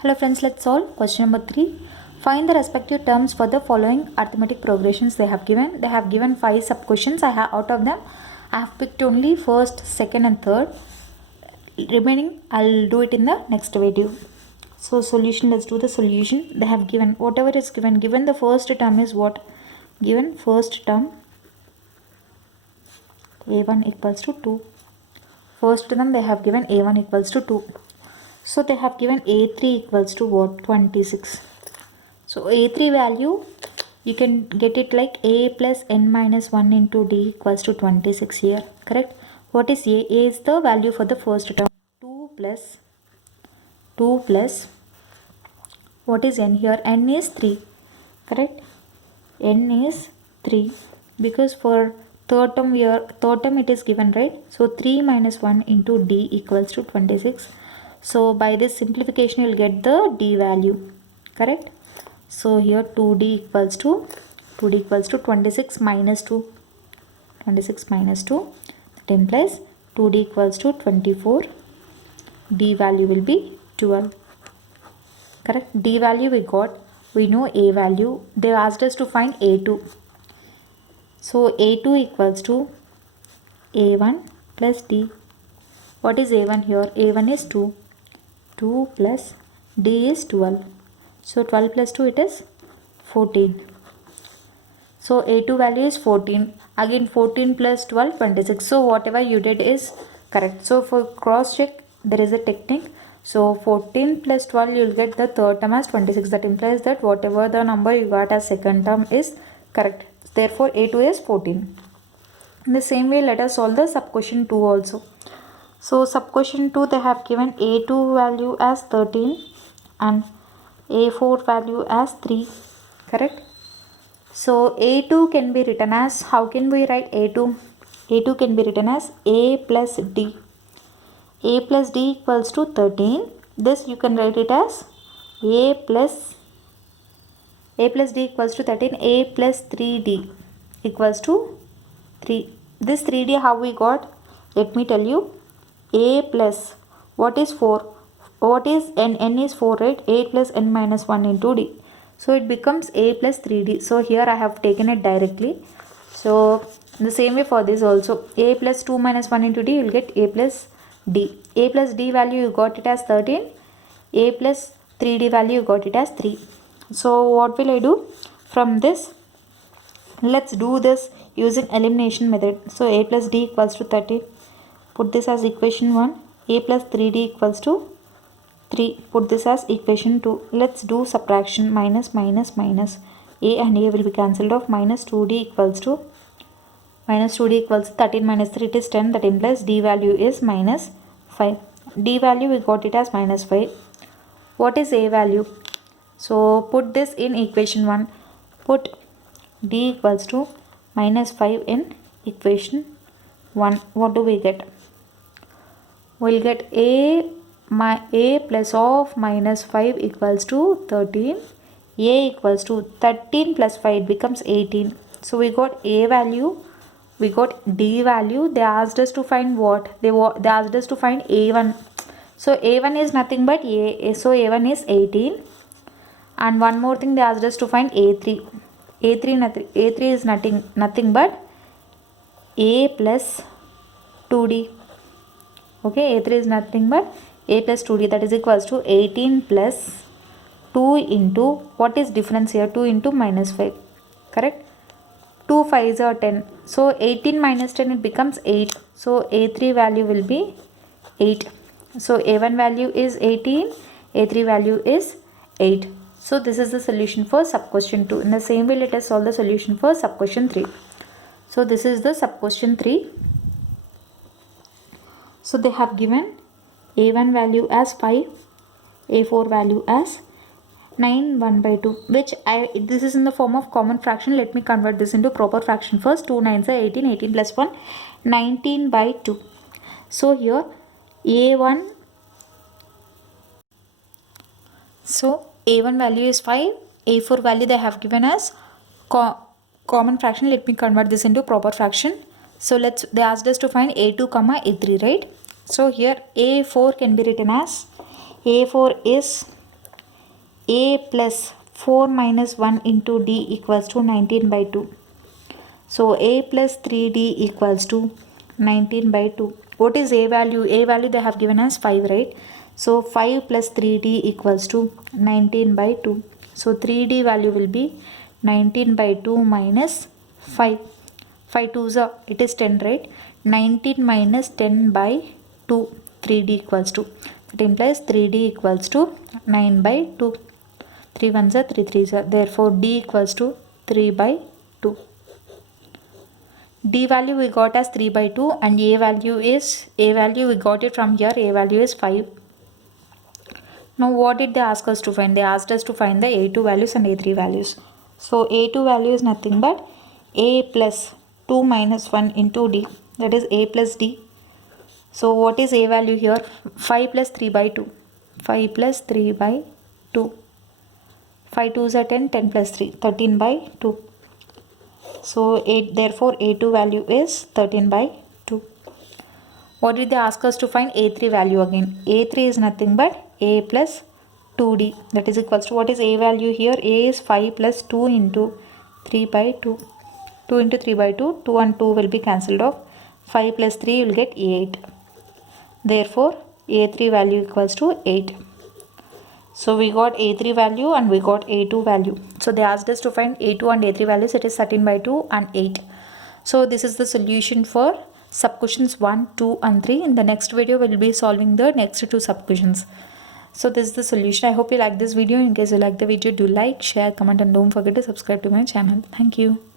Hello friends, let's solve question number 3. Find the respective terms for the following arithmetic progressions they have given. They have given 5 sub questions. Out of them, I have picked only first, second and third. Remaining, I'll do it in the next video. So solution, let's do the solution. They have given whatever is given the first term is what? Given first term a1 equals to 2. First term they have given a1 equals to 2. So they have given a3 equals to what? 26. So a3 value, you can get it like a plus n minus 1 into d equals to 26 here. Correct? What is a? A is the value for the first term. 2 plus what is n here? N is 3. Correct? N is 3 because for third term it is given, right? So 3 minus 1 into d equals to 26. So by this simplification you will get the d value. Correct? So here 2d equals to 26 minus 2. 26 minus 2, that implies 2d equals to 24. D value will be 12. Correct? D value we got. We know a value. They asked us to find a2. So a2 equals to a1 plus d. What is a1 here? a1 is 2. 2 plus d is 12. So 12 plus 2 it is 14. So a2 value is 14. Again 14 plus 12 26. So whatever you did is correct. So for cross check there is a technique. So 14 plus 12 you will get the third term as 26. That implies that whatever the number you got as second term is correct. Therefore a2 is 14. In the same way let us solve the sub question 2 also. So sub question 2 they have given a2 value as 13 and a4 value as 3. Correct? So a2 can be written as, how can we write a2? a2 can be written as a plus d. A plus d equals to 13. This you can write it as a plus d equals to 13. A plus 3d equals to 3. This 3d how we got? Let me tell you. A plus what is 4? What is n? N is 4, right? A plus n minus 1 into d. So it becomes a plus 3d. So here I have taken it directly. So the same way for this also. A plus 2 minus 1 into d, you will get a plus d. A plus d value you got it as 13. A plus 3d value you got it as 3. So what will I do? From this, let's do this using elimination method. So a plus d equals to 13. Put this as equation 1. A plus 3d equals to 3. Put this as equation 2. Let's do subtraction. Minus minus minus. A and A will be cancelled off. Minus 2d equals to 13 minus 3 it is 10. That implies d value is minus 5. D value we got it as minus 5. What is A value? So put this in equation 1. Put d equals to minus 5 in equation 1. What do we get? We'll get a plus of minus 5 equals to 13. A equals to 13 plus 5, it becomes 18. So we got a value, we got d value. They asked us to find what? They asked us to find a1. So a1 is nothing but a. So a1 is 18. And one more thing, they asked us to find a3. A3 is nothing but a plus 2d. Okay, a3 is nothing but a plus 2d, that is equals to 18 plus 2 into, what is difference here? 2 into minus 5. Correct? 2 5s are 10. So 18 minus 10 it becomes 8. So a3 value will be 8. So a1 value is 18. A3 value is 8. So this is the solution for sub question 2. In the same way let us solve the solution for sub question 3. So this is the sub question 3. So they have given a1 value as 5, a4 value as 9 1 by 2, which this is in the form of common fraction. Let me convert this into proper fraction first. 2 9s are 18, 18 plus 1, 19 by 2. So here a1, so a1 value is 5, a4 value they have given as common fraction. Let me convert this into proper fraction. So they asked us to find a2 comma a3, right? So here a4 can be written as, a4 is A plus 4 minus 1 into D equals to 19 by 2. So A plus 3D equals to 19 by 2. What is A value? A value they have given us 5, right? So 5 plus 3D equals to 19 by 2. So 3D value will be 19 by 2 minus 5. 5 2s are, it is 10, right? 19 minus 10 by 2. 3D equals to. That implies 3D equals to 9 by 2. 3 1s are 3 3s are. Therefore D equals to 3 by 2. D value we got as 3 by 2 and A value we got it from here. A value is 5. Now what did they ask us to find? They asked us to find the A2 values and A3 values. So A2 value is nothing but A plus 2 minus 1 into D, that is A plus D. So what is A value here? 5 plus 3 by 2. 5 plus 3 by 2. 5 2s are 10, 10 plus 3, 13 by 2. So therefore A2 value is 13 by 2. What did they ask us to find? A3 value again. A3 is nothing but A plus 2D, that is equals to, what is A value here? A is 5 plus 2 into 3 by 2. 2 into 3 by 2, 2 and 2 will be cancelled off. 5 plus 3 will get 8. Therefore A3 value equals to 8. So we got A3 value and we got A2 value. So they asked us to find A2 and A3 values. It is 13 by 2 and 8. So this is the solution for sub questions 1, 2 and 3. In the next video we will be solving the next two sub questions. So this is the solution. I hope you like this video. In case you like the video, do like, share, comment and don't forget to subscribe to my channel. Thank you.